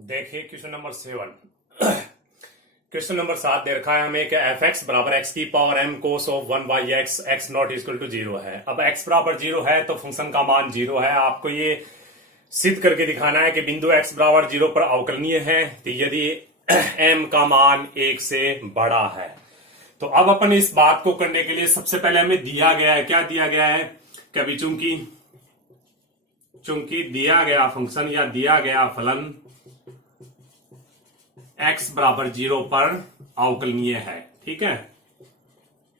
देखिए question number 7। Question number 7 दे रखा है हमें कि एफ एक्स बराबर एक्स की power m cos of 1 by x x not equal to 0 है। अब एक्स बराबर 0 है तो फंक्शन का मान 0 है। आपको ये सिद्ध करके दिखाना है कि बिंदु एक्स बराबर 0 पर अवकलनीय है तो यदि एम का मान 1 से बड़ा है। तो अब अपन इस बात को करने के लिए सबसे पहले हमें दिया गया है, क्या दिया गया है कि अभी चूंकि दिया गया फंक्शन या दिया गया फलन x बराबर 0 पर अवकलनीय है। ठीक है,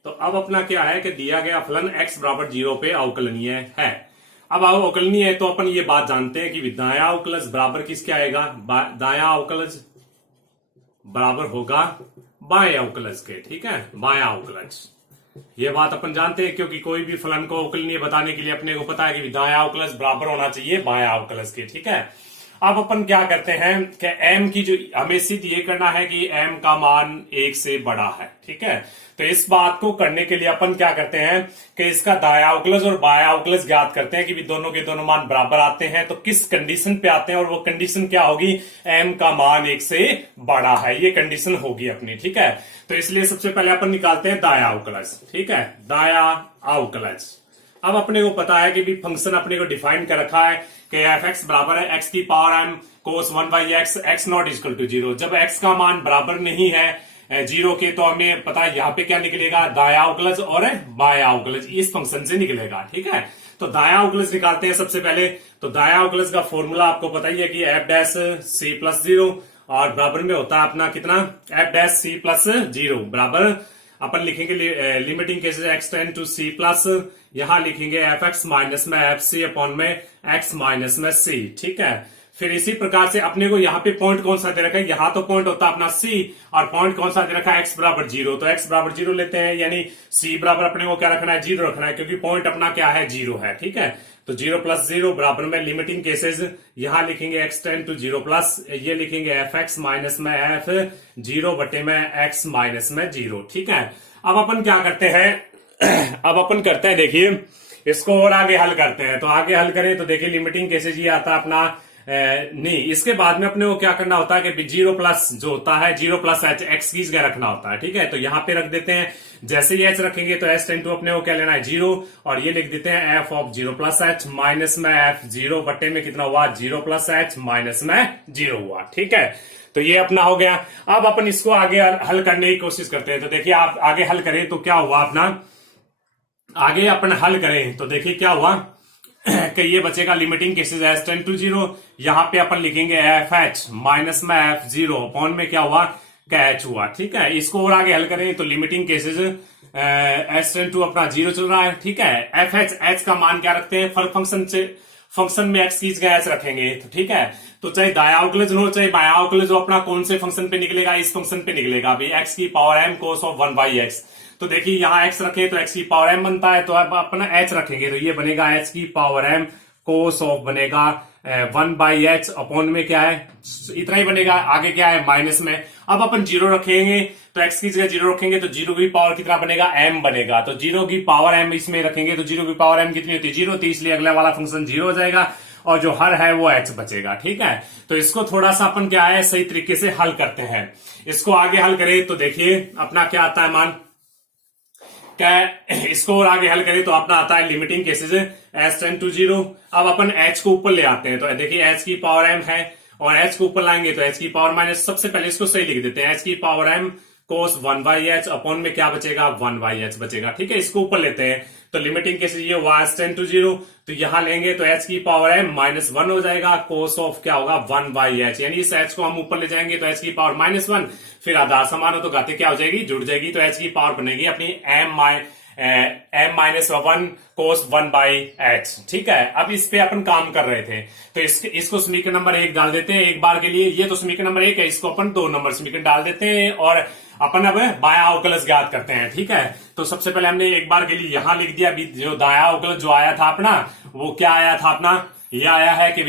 तो अब अपना क्या है कि दिया गया फलन x बराबर 0 पे अवकलनीय है। अब अवकलनीय है तो अपन ये बात जानते हैं कि दायां अवकलज बराबर किसके आएगा, दायां अवकलज बराबर होगा बाएं अवकलज के। ठीक है, बायां अवकलज, ये बात अपन जानते हैं क्योंकि कोई भी फलन को अवकलनीय बताने के लिए अपने को पता है कि दायां अवकलज बराबर होना चाहिए बायां अवकलज के। ठीक है, अब अपन क्या करते हैं कि m की जो हमें सिद्ध ये करना है कि m का मान 1 से बड़ा है। ठीक है, तो इस बात को करने के लिए अपन क्या करते हैं कि इसका दायां अवकलज और बायां अवकलज ज्ञात करते हैं कि भी दोनों के दोनों मान बराबर आते हैं। तो किस कंडीशन पे आते हैं और वो कंडीशन क्या होगी, m का मान 1 से बड़ा है, ये कंडीशन होगी अपनी। ठीक है, तो इसलिए सबसे पहले अपन निकालते हैं दायां अवकलज। ठीक है, दायां अवकलज। अब अपने को पता है कि भी फंक्शन अपने को डिफाइन कर रखा है कि एफ एक्स बराबर है एक्स की power m cos 1 by x x not equal to 0। जब एक्स का मान बराबर नहीं है 0 के तो हमें पता है यहाँ पे क्या निकलेगा, दायां अवकलज और बायां अवकलज इस फंक्शन से निकलेगा। ठीक है, तो दायां अवकलज निकालते हैं सबसे पहले। तो दायां अवकलज का फॉर्मूला आपको पता ही है कि एफ डैश सी प्लस 0 और बराबर में होता है अपना कितना, एफ डैश सी प्लस 0 बराबर अपन लिखेंगे limiting cases x tend to c plus, यहां लिखेंगे एफ एक्स माइनस में एफ सी अपॉन में एक्स माइनस में सी। ठीक है, फिर इसी प्रकार से अपने को यहाँ पे पॉइंट कौन सा दे रखा है, यहाँ तो पॉइंट होता है अपना सी और पॉइंट कौन सा दे रखा है एक्स बराबर 0। तो एक्स बराबर 0 लेते हैं, यानी सी बराबर अपने को क्या रखना है, 0 रखना है, क्योंकि पॉइंट अपना क्या है, 0 है। ठीक है, तो 0 प्लस 0 बराबर में लिमिटिंग केसेस, यहां लिखेंगे एक्स टेंड टू 0 प्लस, ये लिखेंगे एफ एक्स माइनस में एफ 0 बटे में एक्स माइनस में 0। ठीक है, अब अपन क्या करते हैं अब अपन करते हैं, देखिए इसको और आगे हल करते हैं। तो आगे हल करें तो देखिए लिमिटिंग केसेस ये आता है अपना नहीं, इसके बाद में अपने को क्या करना होता है कि 0 प्लस जो होता है 0 प्लस एच एक्स की जगह रखना होता है। ठीक है, तो यहां पे रख देते हैं, जैसे ही एच रखेंगे तो एच टेन टू अपने को क्या लेना है 0 और ये लिख देते हैं F of 0 plus H minus में एफ 0 बटे में कितना हुआ 0 प्लस एच माइनस में 0 हुआ। ठीक है, तो ये अपना हो गया। अब अपन इसको आगे हल करने की कोशिश करते हैं। तो देखिए आप आगे हल करें तो क्या हुआ अपना, आगे अपन हल करें तो देखिए क्या हुआ कि ये बचेगा limiting cases s tend to 0, यहां पे अपन लिखेंगे एफ एच माइनस में एफ 0 अपॉन में क्या हुआ, कैच हुआ। ठीक है, इसको और आगे हल करें तो limiting cases s tend to अपना 0 चल रहा है। ठीक है, एफ एच का मान क्या रखते हैं, फंक्शन से फंक्शन में एक्स की जगह एच रखेंगे। तो ठीक है, तो चाहे दायां अवकलज हो चाहे बायां अवकलज हो, अपना कौन से फंक्शन पे निकलेगा, इस फंक्शन पे निकलेगा भाई एक्स की power m cos of 1 by x. तो देखिए यहाँ एक्स रखे तो एक्स की पावर एम बनता है, तो अब अपना एच रखेंगे तो ये बनेगा एच की पावर एम कोस ऑफ बनेगा 1 बाई एच अपॉन में क्या है, इतना ही बनेगा, आगे क्या है माइनस में। अब अपन 0 रखेंगे तो एक्स की जगह 0 रखेंगे तो 0 की पावर कितना बनेगा, m बनेगा। तो 0 की पावर m इसमें रखेंगे तो 0 की पावर m कितनी होती है 0, तो इसलिए अगला वाला फंक्शन 0 हो जाएगा और जो हर है वो h बचेगा। ठीक है, तो इसको थोड़ा सा अपन क्या है सही तरीके से हल करते हैं। इसको आगे हल करें तो देखिए अपना क्या आता है मान, क्या इसको और आगे हल करें तो अपना आता है limiting cases s tend to 0। अब अपन h को ऊपर ले आते हैं तो देखिए h की पावर m है और h को ऊपर लाएंगे तो h की पावर माइनस, सबसे पहले इसको सही लिख देते हैं, h की power m cos 1 by H upon में क्या बचेगा 1 बाई एच बचेगा। ठीक है, इसको ऊपर लेते हैं तो लिमिटिंग केसेस ये हुआ एस टेंड टू 0, तो यहां लेंगे तो h की पावर m माइनस 1 हो जाएगा, कोस ऑफ क्या होगा 1 बाई एच, यानी इस h को हम ऊपर ले जाएंगे तो h की पावर माइनस 1, फिर आधार समान हो तो घाते क्या हो जाएगी, जुड़ जाएगी, तो h की पावर बनेगी अपनी m minus 1 cos 1 by H. ठीक है, अब इस पे अपन काम कर रहे थे तो इसको समीकरण नंबर 1 डाल देते हैं एक बार के लिए, ये तो समीकरण नंबर 1 है, इसको अपन 2 नंबर समीकरण डाल देते हैं और अपन अब बायां अवकलज ज्ञात करते हैं। ठीक है, तो सबसे पहले हमने एक बार के लिए यहां लिख दिया, जो दायां अवकलज जो आया था अपना वो क्या आया था अपना, ये आया है कि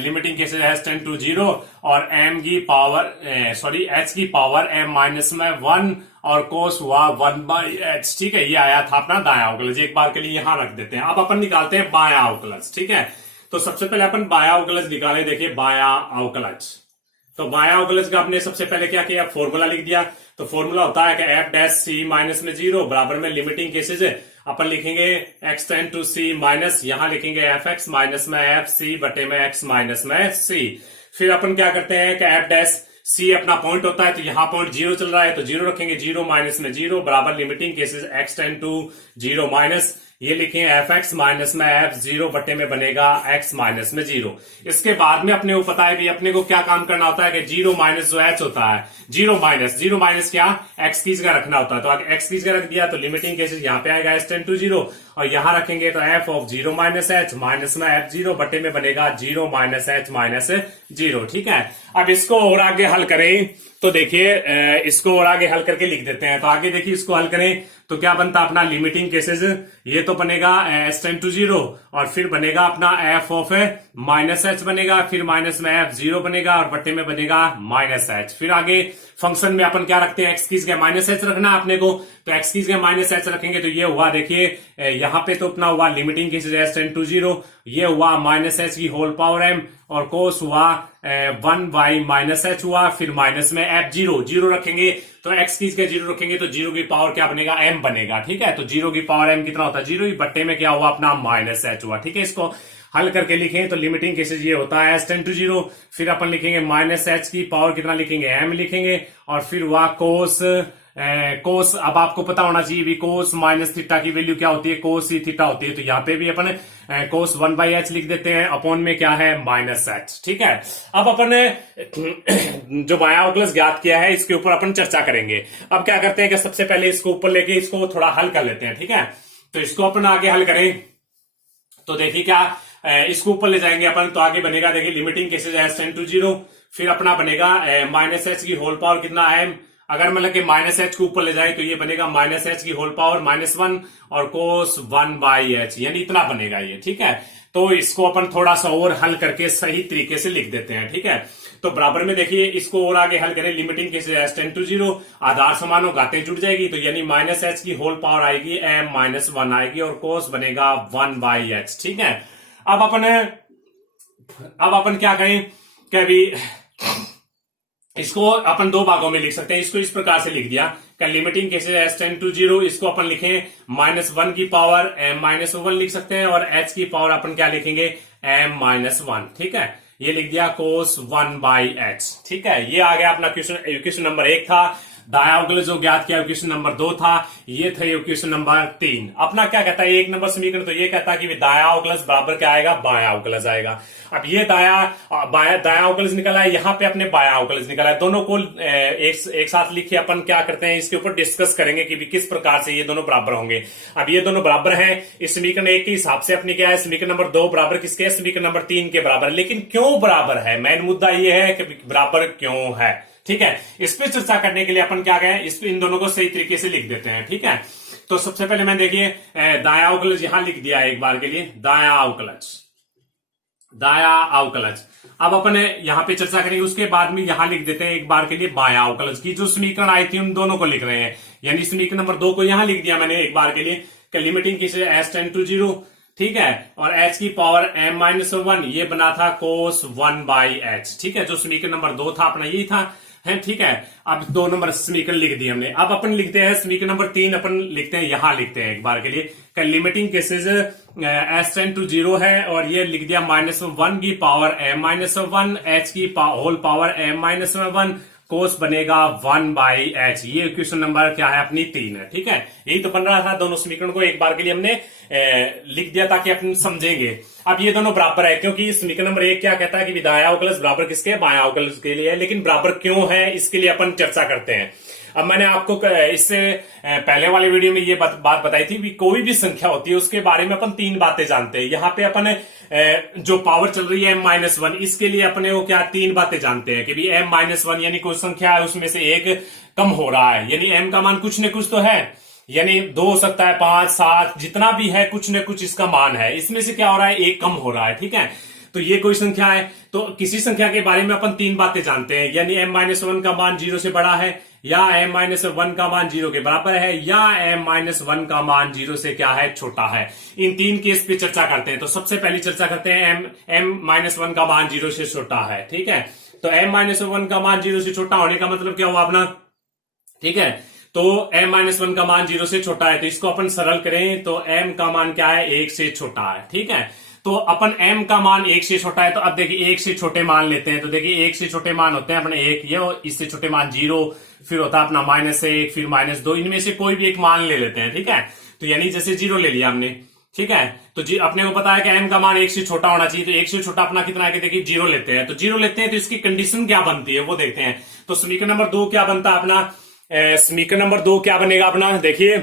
limiting cases s tend to 0 और m की पावर h की पावर m माइनस में 1 और कोस हुआ 1 बाई एच। ठीक है, ये आया था अपना दायां अवकलज, एक बार के लिए यहां रख देते हैं। अब अपन निकालते हैं बायां अवकलज। ठीक है, तो सबसे पहले अपन बायां अवकलज निकाले, देखिए बायां अवकलज तो बाया अवकलज का आपने सबसे पहले क्या किया, फॉर्मूला लिख दिया। तो फॉर्मूला होता है कि एफ डैश सी माइनस में 0 बराबर में लिमिटिंग केसेज अपन लिखेंगे x tend to c minus, यहां लिखेंगे एफ एक्स माइनस में एफ सी बटे में एक्स माइनस में सी। फिर अपन क्या करते हैं कि एफ डैश सी अपना पॉइंट होता है, तो यहां पॉइंट 0 चल रहा है तो 0 रखेंगे, 0 माइनस में 0 बराबर limiting cases x tend to 0 minus, ये लिखें एफ एक्स माइनस में एफ 0 बटे में बनेगा एक्स माइनस में 0। इसके बाद में अपने को पता है भी अपने को क्या काम करना होता है कि 0 माइनस जो एच होता है, 0 माइनस क्या एक्स की जगह रखना होता है। तो अगर एक्स की जगह रख दिया तो लिमिटिंग केसेस यहाँ पे आएगा एच टेंड टू 0, और यहां रखेंगे तो F of 0 minus H minus में एफ 0 बटे में बनेगा 0 माइनस एच माइनस 0। ठीक है, अब इसको और आगे हल करें तो देखिए इसको और आगे हल करके लिख देते हैं। तो आगे देखिए इसको हल करें तो क्या बनता अपना लिमिटिंग केसेस, ये तो बनेगा एच टेंड टू 0 और फिर बनेगा अपना एफ ऑफ माइनस एच बनेगा, फिर माइनस में एफ 0 बनेगा और बटे में बनेगा माइनस एच। फिर आगे फंक्शन में अपन क्या रखते हैं, एक्स की जगह माइनस एच रखना अपने को, तो एक्स की जगह माइनस एच रखेंगे तो ये हुआ देखिए यहां पे तो अपना हुआ limiting cases h tend to 0, ये हुआ माइनस एच की होल पावर एम और कोस हुआ 1 बाई माइनस एच हुआ, फिर माइनस में एफ 0 रखेंगे तो एक्स की जगह 0 रखेंगे तो 0 की पावर क्या बनेगा, m बनेगा। ठीक है, तो 0 की पावर m कितना होता है 0 ही, बट्टे में क्या हुआ अपना माइनस एच हुआ। ठीक है, इसको हल करके लिखें तो लिमिटिंग केसेस ये होता है एच टेंड टू 0, फिर अपन लिखेंगे माइनस एच की पावर कितना लिखेंगे m लिखेंगे, और फिर हुआ कोस अब आपको पता होना चाहिए भी कोस माइनस थीटा की वैल्यू क्या होती है, कोस ही थीटा होती है। तो यहाँ पे भी अपन कोस 1 बाई एच लिख देते हैं, अपॉन में क्या है माइनस एच। ठीक है, अब अपन जो बाया अवकलज ज्ञात किया है इसके ऊपर अपन चर्चा करेंगे। अब क्या करते हैं कि सबसे पहले इसको ऊपर लेके इसको थोड़ा हल कर लेते हैं। ठीक है, तो इसको अपन आगे हल करें तो देखिए क्या इसको ऊपर ले जाएंगे अपन, तो आगे बनेगा देखिए limiting cases h tend to 0, फिर अपना बनेगा माइनस एच की होल पावर कितना है, अगर मतलब कि माइनस एच को ऊपर ले जाए तो ये बनेगा माइनस एच की होल पावर -1 और कोस 1 बाई एच, यानी इतना बनेगा ये। ठीक है, तो इसको अपन थोड़ा सा और हल करके सही तरीके से लिख देते हैं। ठीक है, तो बराबर में देखिए इसको और आगे हल करें, limiting cases h tend to 0, आधार समान हो घातें जुड़ जाएगी तो यानी माइनस एच की होल पावर आएगी m -1 आएगी और कोस बनेगा 1 बाई एच। ठीक है, अब अपन क्या करें कि अभी इसको अपन दो भागों में लिख सकते हैं। इसको इस प्रकार से लिख दिया कि limiting cases h tend to 0, इसको अपन लिखें -1 की पावर m-1 लिख सकते हैं, और h की पावर अपन क्या लिखेंगे m-1। ठीक है, ये लिख दिया कोस 1 बाई एच। ठीक है, ये आ गया अपना क्वेश्चन नंबर 1 था। दाया अवकलज जो ज्ञात किया क्वेश्चन नंबर 2 था, ये था क्वेश्चन नंबर 3। अपना क्या कहता है 1 नंबर समीकरण, तो ये कहता है कि दाया अवकलज बराबर क्या आएगा, बाया अवकलज आएगा। अब ये दाया अवकलज निकला है, यहाँ पे अपने बाया अवकलज निकला है, दोनों को एक साथ लिखे अपन क्या करते हैं इसके ऊपर डिस्कस करेंगे कि किस प्रकार से ये दोनों बराबर होंगे। अब ये दोनों बराबर हैं इस समीकरण 1 के हिसाब से अपने क्या है, समीकरण नंबर 2 बराबर किसके, समीकरण नंबर 3 के बराबर। लेकिन क्यों बराबर है, मेन मुद्दा ये है कि बराबर क्यों है। ठीक है, इस पे चर्चा करने के लिए अपन क्या गए, इन दोनों को सही तरीके से लिख देते हैं। ठीक है, तो सबसे पहले मैं देखिए दाया अवकलज यहां लिख दिया एक बार के लिए, दाया अवकलज। अब अपन यहां पे चर्चा करेंगे, उसके बाद में यहां लिख देते हैं एक बार के लिए बाया अवकलज की जो समीकरण आई थी उन दोनों को लिख रहे हैं, यानी समीकरण नंबर 2 को यहां लिख दिया मैंने एक बार के लिए कि limiting cases h tend to 0। ठीक है, और h की पावर m-1 ये बना था कोस 1 बाई एच। ठीक है, जो समीकरण नंबर 2 था अपना यही था है। ठीक है, अब 2 नंबर समीकरण लिख दिए हमने। अब अपन लिखते हैं समीकरण नंबर 3, अपन लिखते हैं यहां लिखते हैं एक बार के लिए limiting cases h tend to 0 है, और ये लिख दिया -1 की पावर m-1, h की होल पावर m-1, कोस बनेगा 1 बाई एच। ये क्वेश्चन नंबर क्या है अपनी 3 है। ठीक है, यही तो बन रहा था, दोनों समीकरण को एक बार के लिए हमने लिख दिया ताकि अपन समझेंगे। अब ये दोनों बराबर है क्योंकि समीकरण नंबर 1 क्या कहता है कि दाया अवकलज बराबर किसके, बाया अवकलज के लिए है, लेकिन बराबर क्यों है इसके लिए अपन चर्चा करते हैं। अब मैंने आपको इससे पहले वाले वीडियो में ये बात बताई थी कि कोई भी संख्या होती है उसके बारे में अपन 3 बातें जानते हैं। यहाँ पे अपन जो पावर चल रही है m-1, इसके लिए अपने वो क्या 3 बातें जानते हैं कि भी m-1 यानी कोई संख्या है उसमें से एक कम हो रहा है, यानी m का मान कुछ न कुछ तो है, यानी 2 हो सकता है, 5, 7 जितना भी है कुछ न कुछ इसका मान है, इसमें से क्या हो रहा है एक कम हो रहा है। ठीक है, तो ये कोई संख्या है, तो किसी संख्या के बारे में अपन 3 बातें जानते हैं, यानी m-1 का मान 0 से बड़ा है, या m माइनस वन का मान 0 के बराबर है, या m माइनस वन का मान 0 से क्या है, छोटा है। इन तीन केस पे चर्चा करते हैं। तो सबसे पहली चर्चा करते हैं m माइनस वन का मान 0 से छोटा है। ठीक है, तो m माइनस वन का मान 0 से छोटा होने का मतलब क्या हुआ अपना, ठीक है, तो m माइनस वन का मान 0 से छोटा है, तो इसको अपन सरल करें तो m का मान क्या है, 1 से छोटा है। ठीक है, तो अपन m का मान 1 से छोटा है, तो अब देखिए 1 से छोटे मान लेते हैं। तो देखिए 1 से छोटे मान होते हैं अपने 1 ये, और इससे छोटे मान 0, फिर होता है अपना -1, फिर -2, इनमें से कोई भी एक मान ले लेते हैं। ठीक है, तो यानी जैसे 0 ले लिया हमने। ठीक है, तो जी अपने को पता है कि m का मान 1 से छोटा होना चाहिए, तो 1 से छोटा अपना कितना है कि देखिए 0 लेते हैं। तो 0 लेते हैं तो इसकी कंडीशन क्या बनती है वो देखते हैं। तो समीकरण नंबर 2 क्या बनता है अपना, समीकरण नंबर 2 क्या बनेगा अपना, देखिए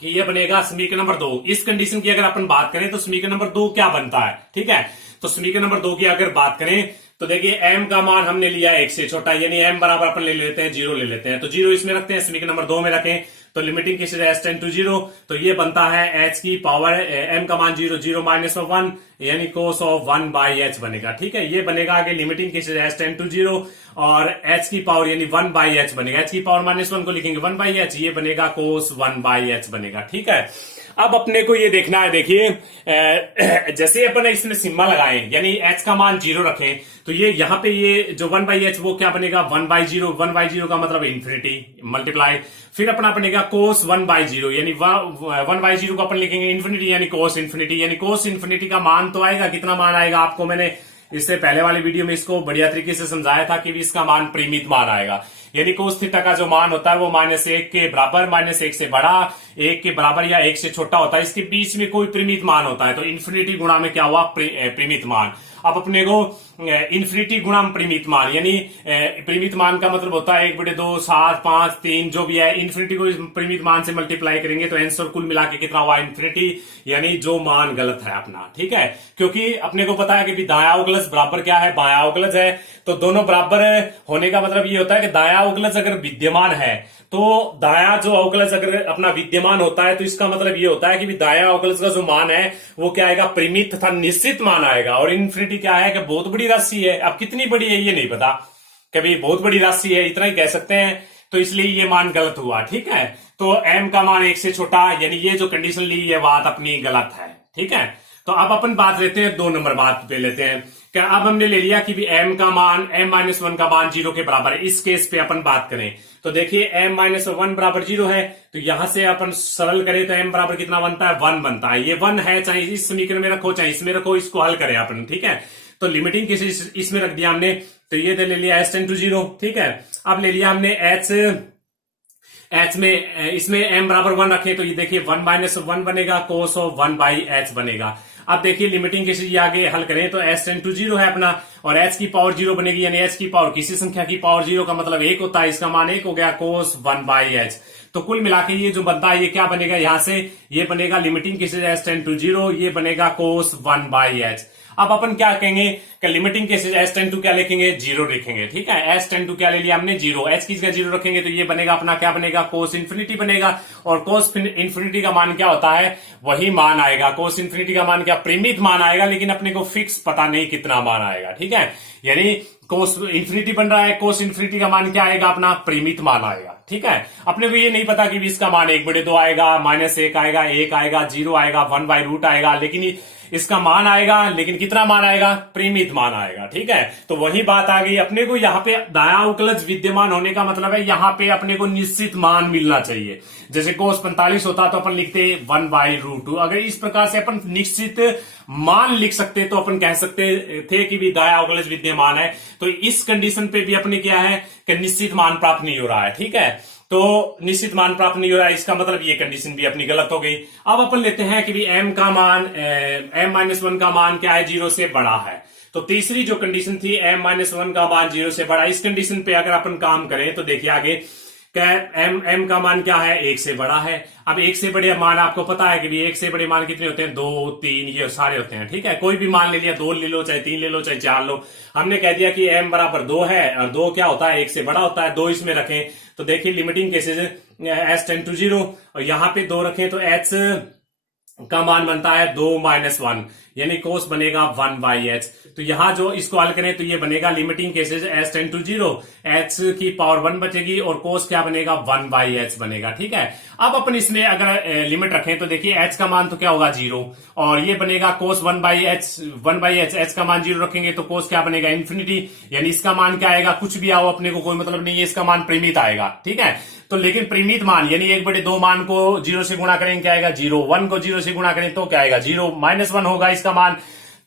कि ये बनेगा समीकरण नंबर 2। इस कंडीशन की अगर अपन बात करें तो समीकरण नंबर 2 क्या बनता है। ठीक है, तो समीकरण नंबर 2 की अगर बात करें तो देखिए m का मान हमने लिया 1 से छोटा, यानी m बराबर अपन ले लेते हैं 0 ले लेते हैं। तो 0 इसमें रखते हैं, समीकरण नंबर 2 में रखें, तो limiting cases h tend to 0, तो ये बनता है h की पावर m का मान 0, 0 माइनस 1 यानी कोस ऑफ 1 बाई h बनेगा। ठीक है, ये बनेगा आगे limiting cases h tend to 0 और h की पावर यानी 1 बाई h बनेगा। h की पावर -1 को लिखेंगे 1 बाई h, ये बनेगा कोस 1 बाई h बनेगा। ठीक है, अब अपने को ये देखना है, देखिए जैसे अपन इसमें सिम्बा लगाएं यानी h का मान 0 रखें, तो ये यहाँ पे ये जो 1 बाई h वो क्या बनेगा, 1 बाई 0, 1 बाई 0 का मतलब इन्फिनिटी मल्टीप्लाई, फिर अपना बनेगा कोस 1 बाई 0 यानी 1 बाई 0 को अपन लिखेंगे इन्फिनिटी यानी कोस इन्फिनिटी, यानी कोस इन्फिनिटी का मान तो आएगा, कितना मान आएगा, आपको मैंने इससे पहले वाली वीडियो में इसको बढ़िया तरीके से समझाया था कि इसका मान परिमित मान आएगा, यानी कोस थीटा का जो मान होता है वो -1 के बराबर, -1 से बड़ा, 1 के बराबर या 1 से छोटा होता है, इसके बीच में कोई परिमित मान होता है, तो इन्फिनिटी गुणा में क्या हुआ, परिमित मान। अब अपने को इन्फिनिटी गुणा परिमित मान, यानी परिमित मान का मतलब होता है 1/2, 7, 5, 3 जो भी है, इन्फिनिटी को परिमित मान से मल्टीप्लाई करेंगे तो आंसर कुल मिला के कितना हुआ, इन्फिनिटी, यानी जो मान गलत है अपना। ठीक है, क्योंकि अपने को पता है कि दायां अवकलज बराबर क्या है, बायां अवकलज है, तो दोनों बराबर होने का मतलब ये होता है कि दायां अवकलज अगर विद्यमान है तो दायां जो अवकलज अगर अपना विद्यमान होता है तो इसका मतलब ये होता है कि दायां अवकलज का जो मान है वो क्या आएगा, परिमित तथा निश्चित मान आएगा। और इन्फिनिटी क्या है कि बहुत बड़ी राशि है, अब कितनी बड़ी है ये नहीं पता, कभी बहुत बड़ी राशि है इतना ही कह सकते हैं, तो इसलिए ये मान गलत हुआ। ठीक है, तो m का मान 1 से छोटा, यानी ये जो कंडीशन ली ये बात अपनी गलत है। ठीक है, तो अब अपन बात लेते हैं 2 नंबर बात पे लेते हैं, क्या अब हमने ले लिया कि भी m का मान m-1 का मान 0 के बराबर है। इस केस पे अपन बात करें तो देखिए m-1 बराबर 0 है, तो यहां से अपन सरल करें तो m बराबर कितना बनता है, 1 बनता है। ये 1 है, चाहे इस समीकरण में रखो चाहे इसमें रखो, इसको हल करें अपन। ठीक है, तो लिमिटिंग केसेस इसमें रख दिया हमने, तो ये ले लिया h टेंड टू 0। ठीक है, अब ले लिया हमने h में, इसमें m बराबर 1 रखे, तो ये देखिए 1 माइनस 1 बनेगा, कोस ऑफ 1 बाई h बनेगा। अब देखिए लिमिटिंग केसेस ये आगे हल करें तो h टेंड टू 0 है अपना, और h की पावर 0 बनेगी, यानी h की पावर किसी संख्या की पावर 0 का मतलब 1 होता है, इसका मान 1 हो गया, कोस 1 बाई h। तो कुल मिला के ये जो बनता है ये क्या बनेगा, यहां से ये बनेगा limiting cases h tend to 0, ये बनेगा कोस 1 बाई h। अब अपन क्या कहेंगे कि limiting cases h tend to क्या लिखेंगे, 0 लिखेंगे। ठीक है, h टेंड टू क्या ले लिया हमने, 0, h की जगह 0 रखेंगे तो ये बनेगा अपना क्या बनेगा, कोस इन्फिनिटी बनेगा। और कोस इन्फिनिटी का मान क्या होता है, वही मान आएगा, कोस इन्फिनिटी का मान क्या, परिमित मान आएगा, लेकिन अपने को फिक्स पता नहीं कितना मान आएगा। ठीक है, यानी कोस इन्फिनिटी बन रहा है, कोस इन्फिनिटी का मान क्या आएगा अपना, परिमित मान आएगा। ठीक है, अपने को ये नहीं पता कि इसका मान 1/2 आएगा, -1 आएगा, 1 आएगा, 0 आएगा, 1/रूट आएगा, लेकिन इसका मान आएगा, लेकिन कितना मान आएगा, परिमित मान आएगा। ठीक है, तो वही बात आ गई अपने को, यहाँ पे दायां अवकलज विद्यमान होने का मतलब है यहाँ पे अपने को निश्चित मान मिलना चाहिए। जैसे कोस 45 होता तो अपन लिखते 1/√2, अगर इस प्रकार से अपन निश्चित मान लिख सकते तो अपन कह सकते थे कि भी दायां अवकलज विद्यमान है। तो इस कंडीशन पे भी अपने क्या है कि निश्चित मान प्राप्त नहीं हो रहा है। ठीक है, तो निश्चित मान प्राप्त नहीं हो रहा है, इसका मतलब ये कंडीशन भी अपनी गलत हो गई। अब अपन लेते हैं कि भी m का मान m-1 का मान क्या है, 0 से बड़ा है। तो तीसरी जो कंडीशन थी m-1 का मान 0 से बड़ा, इस कंडीशन पे अगर अपन काम करें तो देखिए आगे m का मान क्या है, 1 से बड़ा है। अब 1 से बड़े मान आपको पता है कि भी 1 से बड़े मान कितने होते हैं, 2, 3, ये सारे होते हैं। ठीक है, कोई भी मान ले लिया, 2 ले लो चाहे 3 ले लो चाहे 4 लो, हमने कह दिया कि m बराबर 2 है और 2 क्या होता है, 1 से बड़ा होता है, 2 इसमें रखें तो देखिए limiting cases h tend to 0, और यहां पे 2 रखें तो h का मान बनता है 2 - 1, यानी कोस बनेगा 1/h। तो यहां जो इसको हल करें तो ये बनेगा limiting cases s tend to 0, h की पावर 1 बचेगी और कोस क्या बनेगा 1/h बनेगा। ठीक है, अब अपन इसमें अगर लिमिट रखें तो देखिए h का मान तो क्या होगा 0 और ये बनेगा कोस 1/h, h का मान 0 रखेंगे तो कोस क्या बनेगा इन्फिनिटी, यानी इसका मान क्या आएगा, कुछ भी आओ अपने को कोई मतलब नहीं है, इसका मान परिमित आएगा। ठीक है, तो लेकिन परिमित मान यानी 1/2 मान को 0 से गुणा करेंगे क्या आएगा 0, 1 को 0 से गुणा करें तो क्या आएगा 0, -1 होगा इसका मान।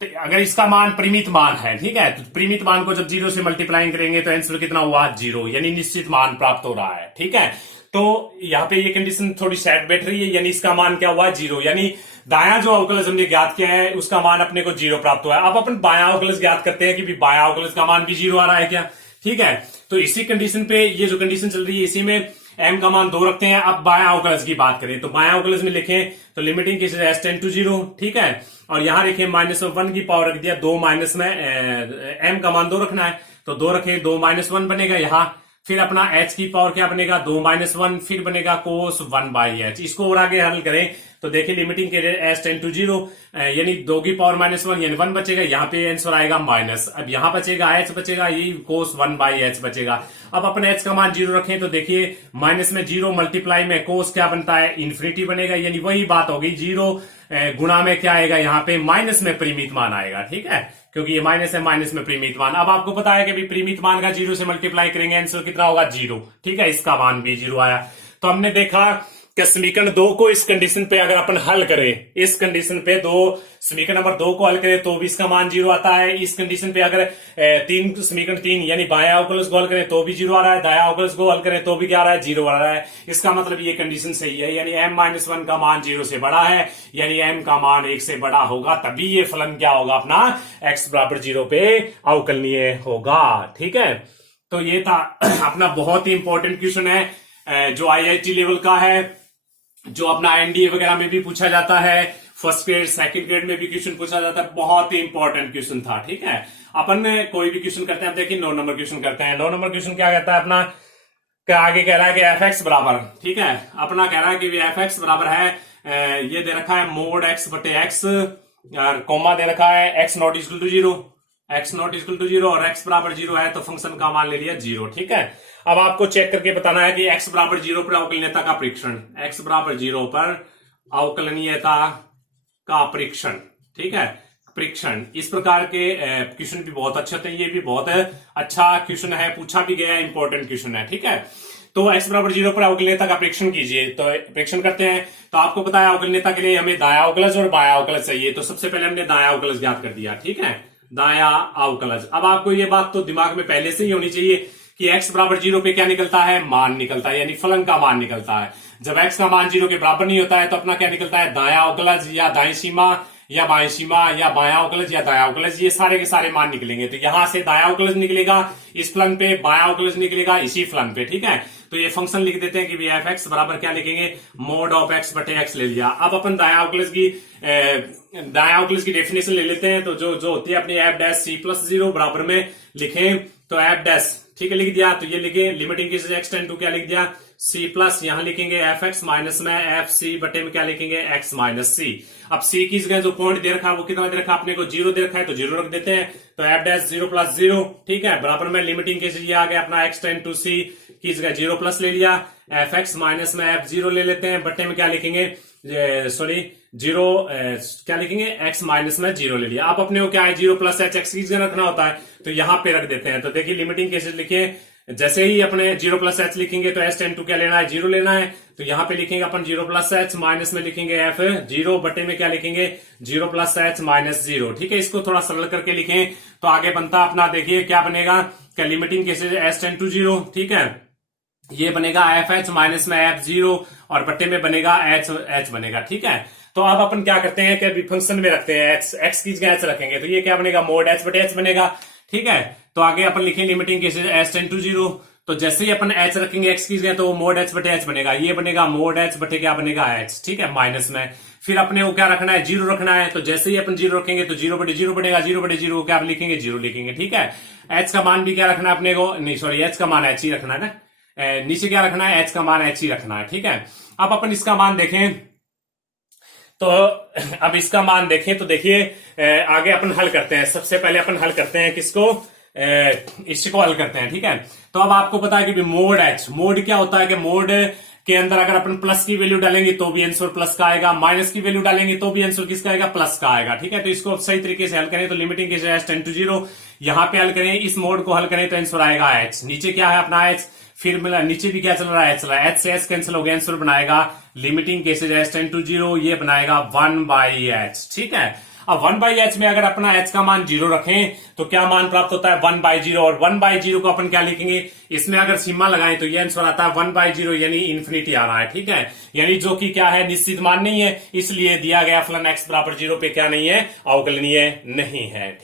तो अगर इसका मान परिमित मान है, ठीक है, तो परिमित मान को जब 0 से मल्टीप्लाई करेंगे तो आंसर कितना हुआ 0, यानी निश्चित मान प्राप्त हो रहा है। ठीक है, तो यहाँ पे ये कंडीशन थोड़ी सेट बैठ रही है, यानी इसका मान क्या हुआ 0, यानी दायां जो अवकलज हमने ज्ञात किया है उसका मान अपने को 0 प्राप्त हुआ है। अब अपन बायां अवकलज ज्ञात करते हैं कि बायां अवकलज का मान भी 0 आ रहा है क्या। ठीक है, तो इसी कंडीशन पे ये जो कंडीशन चल रही है इसी में m का मान 2 रखते हैं। अब बायां अवकलज की बात करें तो बायां अवकलज में लिखें तो limiting cases s tend to 0। ठीक है, और यहां लिखें -1 की पावर रख दिया, 2 माइनस में m का मान 2 रखना है तो 2 रखें, 2 -1 बनेगा यहाँ, फिर अपना h की पावर क्या बनेगा 2 -1, फिर बनेगा कोस 1/h। इसको और आगे हल करें तो देखिए लिमिटिंग के s टेंड टू 0 यानी 2 की पावर -1 यानी 1 बचेगा, यहाँ पे आंसर आएगा माइनस, अब यहाँ बचेगा h बचेगा, यही कोस 1/h बचेगा। अब अपन h का मान 0 रखें तो देखिए माइनस में 0 मल्टीप्लाई में कोस क्या बनता है इन्फिनिटी बनेगा, यानी वही बात होगी 0 गुणा में क्या आएगा यहाँ पे माइनस में परिमित मान आएगा। ठीक है, क्योंकि ये माइनस है, माइनस में परिमित मान। अब आपको पता है कि भी परिमित मान का 0 से मल्टीप्लाई करेंगे आंसर कितना होगा 0। ठीक है, इसका मान भी 0 आया। तो हमने देखा कि समीकरण 2 को इस कंडीशन पे अगर अपन हल करें, इस कंडीशन पे समीकरण नंबर 2 को हल करें तो भी इसका मान 0 आता है। इस कंडीशन पे अगर समीकरण 3 यानी बायां अवकलज को हल करें तो भी 0 आ रहा है, दायां अवकलज को हल करें तो भी क्या आ रहा है 0 आ रहा है। इसका मतलब ये कंडीशन सही है, यानी m-1 का मान 0 से बड़ा है, यानी m का मान 1 से बड़ा होगा, तभी ये फलन क्या होगा अपना x बराबर 0 पे अवकलनीय होगा। ठीक है, तो ये था अपना बहुत ही इंपॉर्टेंट क्वेश्चन है जो IIT लेवल का है, जो अपना NDA वगैरह में भी पूछा जाता है, फर्स्ट ग्रेड सेकंड ग्रेड में भी क्वेश्चन पूछा जाता है, बहुत ही इंपॉर्टेंट क्वेश्चन था। ठीक है, अपन कोई भी क्वेश्चन करते हैं, देखिए 9 नंबर क्वेश्चन करते हैं। 9 नंबर क्वेश्चन क्या कहता है अपना, क्या आगे कह रहा है कि fx बराबर, ठीक है, अपना कह रहा है कि fx बराबर है ये दे रखा है मोड x बटे x और कोमा दे रखा है x not equal to 0, x not equal to 0 और x बराबर 0 है तो फंक्शन का मान ले लिया 0। ठीक है, अब आपको चेक करके बताना है कि x बराबर 0 पर अवकलनीयता का परीक्षण, x बराबर 0 पर अवकलनीयता का परीक्षण। ठीक है, परीक्षण इस प्रकार के क्वेश्चन भी बहुत अच्छे होते हैं, ये भी बहुत अच्छा क्वेश्चन है, पूछा भी गया, इंपॉर्टेंट क्वेश्चन है। ठीक है, तो x बराबर 0 पर अवकलनीयता का परीक्षण कीजिए। तो परीक्षण करते हैं, तो आपको पता है अवकलनीयता के लिए हमें दायां अवकलज और बायां अवकलज चाहिए, तो सबसे पहले हमने दायां अवकलज ज्ञात कर दिया। ठीक है, दायां अवकलज। अब आपको ये बात तो दिमाग में पहले से ही होनी चाहिए कि x बराबर 0 पे क्या निकलता है, मान निकलता है, यानी फलन का मान निकलता है। जब x का मान 0 के बराबर नहीं होता है तो अपना क्या निकलता है, दायां अवकलज या दाईं सीमा या बाईं सीमा या बायां अवकलज या दायां अवकलज, ये सारे के सारे मान निकलेंगे। तो यहां से दायां अवकलज निकलेगा इस फलन पे, बायां अवकलज निकलेगा इसी फलन पे। ठीक है, तो ये फंक्शन लिख देते हैं कि f(x) बराबर क्या लिखेंगे, मोड ऑफ x बटे x ले लिया। अब अपन दायां अवकलज की डेफिनेशन ले लेते हैं, तो जो होती है अपनी f डैश c प्लस 0 बराबर में लिखें तो f डैश, ठीक है, लिख दिया। तो ये लिखे limiting cases x tend to क्या लिख दिया c प्लस, यहां लिखेंगे fx माइनस में f c बटे में क्या लिखेंगे x माइनस c। अब c की जगह जो पॉइंट दे रखा है वो कितना दे रखा है अपने को 0 दे रखा है, तो 0 रख देते हैं। तो f डैश 0 प्लस 0, ठीक है, बराबर में लिमिटिंग केसेस ये आ गया अपना x टेंड टू c की जगह 0 प्लस ले लिया, fx माइनस में f0 ले लेते हैं, बटे में क्या लिखेंगे, सॉरी 0 क्या लिखेंगे x माइनस में 0 ले लिया। अब अपने को क्या है 0 प्लस h x की जगह रखना होता है, तो यहां पे रख देते हैं। तो देखिए लिमिटिंग केसेस लिखिए, जैसे ही अपने 0 प्लस h लिखेंगे तो s टेंड टू क्या लेना है 0 लेना है, तो यहां पे लिखेंगे अपन 0 प्लस h माइनस में लिखेंगे f0 बटे में क्या लिखेंगे 0 प्लस h माइनस 0। ठीक है, इसको थोड़ा सरल करके लिखें तो आगे बनता अपना, देखिए क्या बनेगा, क्या limiting cases s tend to 0, ठीक है, ये बनेगा fh माइनस में f0 और बट्टे में बनेगा h बनेगा। ठीक है, तो अब अपन क्या करते हैं कि फंक्शन में रखते हैं x की जगह h रखेंगे, तो ये क्या बनेगा मोड h बटे h बनेगा। ठीक है, तो आगे अपन लिखें limiting cases s tend to 0, तो जैसे ही अपन h रखेंगे x की जगह तो मोड h बटे h बनेगा, ये बनेगा मोड h बटे क्या बनेगा h। ठीक है, माइनस में फिर अपने को क्या रखना है 0 रखना है, तो जैसे ही अपन 0 रखेंगे तो 0 बटे 0 बनेगा, 0 बटे 0 क्या लिखेंगे 0 लिखेंगे। ठीक है, h का मान भी क्या रखना है अपने को, नहीं सॉरी h का मान h ही रखना है ना, नीचे क्या रखना है h का मान h ही रखना है। ठीक है, अब अपन इसका मान देखें तो अब इसका मान देखें तो देखिए आगे अपन हल करते हैं। सबसे पहले अपन हल करते हैं किसको, इसको हल करते हैं, ठीक है। तो अब आपको पता है कि मोड एच, मोड क्या होता है कि मोड के अंदर अगर अपन प्लस की वैल्यू डालेंगे तो भी आंसर प्लस का आएगा, माइनस की वैल्यू डालेंगे तो भी आंसर किसका आएगा, प्लस का आएगा, ठीक है। तो इसको सही तरीके से हल करें तो limiting case h tend to 0, यहां पे हल करें, इस मोड को हल करें तो आंसर आएगा एच। नीचे क्या है अपना एच, फिर मिला नीचे भी क्या चल रहा है, एच चल रहा है, एच से एच कैंसिल हो गया, आंसर बनाएगा limiting cases h tend to 0, ये बनाएगा 1/h, ठीक है। अब 1/h में अगर अपना h का मान 0 रखें तो क्या मान प्राप्त होता है, 1/0, और 1/0 को अपन क्या लिखेंगे, इसमें अगर सीमा लगाएं तो ये आंसर आता है 1/0 यानी इन्फिनिटी आ रहा है, ठीक है। यानी जो कि क्या है, निश्चित मान नहीं है, इसलिए दिया गया फलन x बराबर 0 पे क्या नहीं है, अवकलनीय नहीं है, ठीक।